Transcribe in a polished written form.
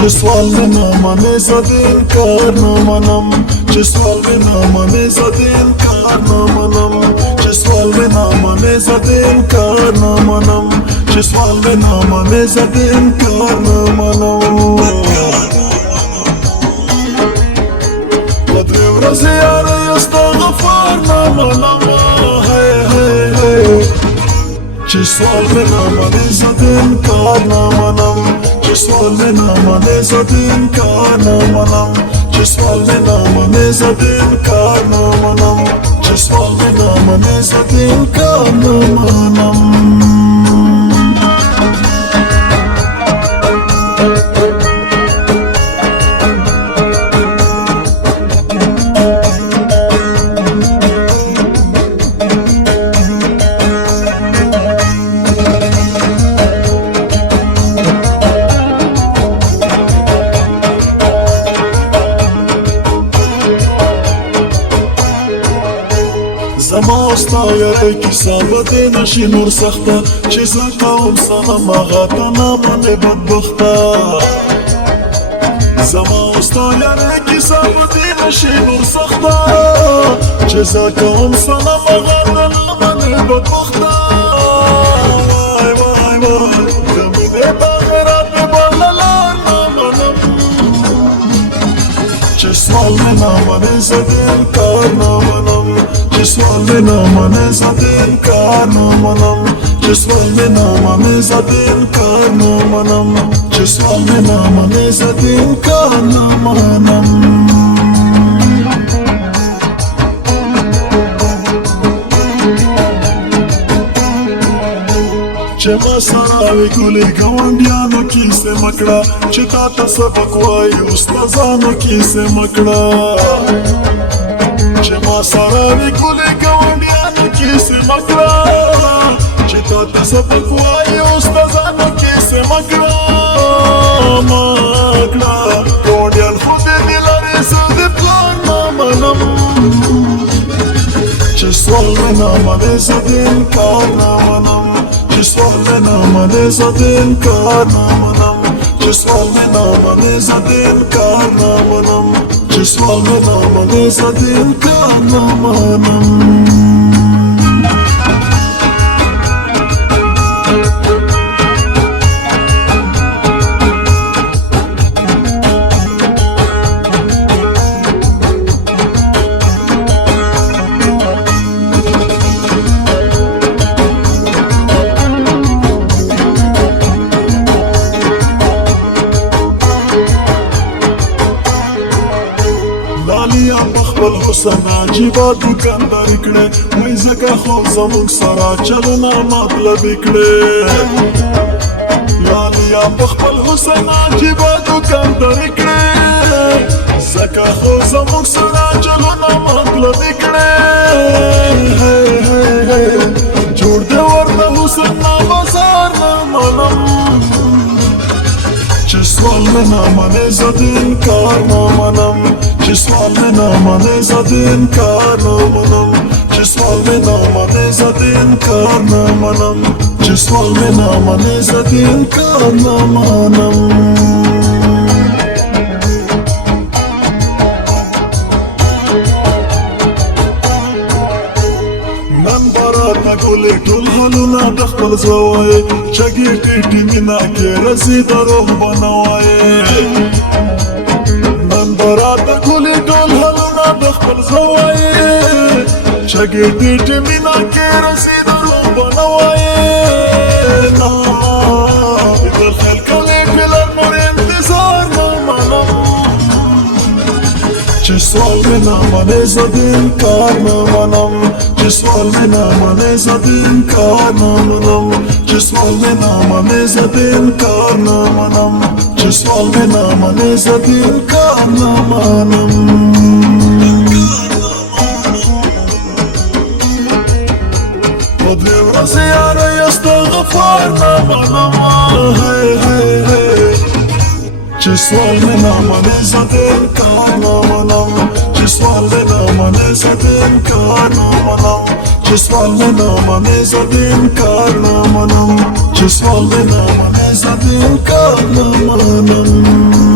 چې سوال مې نه منې زه د انکار نه منم چې سوال مې نه منې زه د انکار نه منم چې سوال مې نه منې زه د انکار نه منم چې سوال مې نه منې زه د انکار نه منم په درې ورځې یاره استغفار نه منم چې سوال مې نه منې زه د انکار نه منم چې سوال مې نه منې زه د انکار نه منم چې سوال مې نه منې زه د انکار نه منم چې سوال مې نه منې زه د انکار نه منم زما ستا یاره کیسه به دې نشي نور سخته چې زه کوم صنم هغه ته نه منې بدبخته زما ستا یاره کیسه به دې نشي نور سخته چې زه کوم صنم هغه ته نه منې بدبخته وای وای وای د مینې په غیرت مې بله لار نه منم چې سوال مې نه منې زه د انکار نه منم چې سوال مې نه منې زه د انکار نه منم چې سوال مې نه منې زه د انکار نه منم چې سوال مې نه منې زه د انکار نه منم چې ما سره وي ګلې ګاونډیانو کیسې مه کړه چې تا ته سبق وایي استادانو کیسې مه کړه چې ما سره وي ګلې ګاونډیانو کیسې مه کړه چې تا ته سبق وایي استادانو کیسې مه کړه ګاونډیان خو دې دې لرې زه د پلان نه منم چې سوال مې نه منې زه د انکار نه منم چې سوال مې نه منې زه د انکار نه منم چې سوال مې نه منې زه د انکار نه منم چې سوال مې نه منې زه د انکار نه منم لالیا په خپل حسن عجیبه دوکانداري کړې وایي ځکه خو زموږ سره چلونه مطلبي کړې لالیا په خپل حسن عجیبه دوکانداري کړې ځکه خو زموږ سره چلونه مطلبي کړې جوړ دې ورته حسن نه بازار نه منم چې سوال مې نه منې زه د انکار نه منم چې سوال مې نه منې زه د انکار نه منم چې سوال مې نه منې زه د انکار نه منم چې سوال مې نه منې زه د انکار نه منم نن براته ګلې ټول حالونه د خپل زړه وایې چږې ټیټې مینه کې رسېده روح به نه وایې نن براته ګلې ټول حالونه د خپل زړه وایې چږې ټیټې مینه کې رسېده روح به نه وایې د خیال کلې پلر نور انتظار نه منم چې سوال مې نه منې زه د انکار نه منم چې سوال مې نه منې زه د انکار نه منم چې سوال مې نه منې زه د انکار نه منم چې سوال مې نه منې زه د انکار نه منم په درې ورځې یاره استغفار نه منم چې سوال مې نه منې زه د انکار نه منم چې سوال مې نه منې زه د انکار نه منم چې سوال مې نه منې زه د انکار نه منم چې سوال مې نه منې زه د انکار نه منم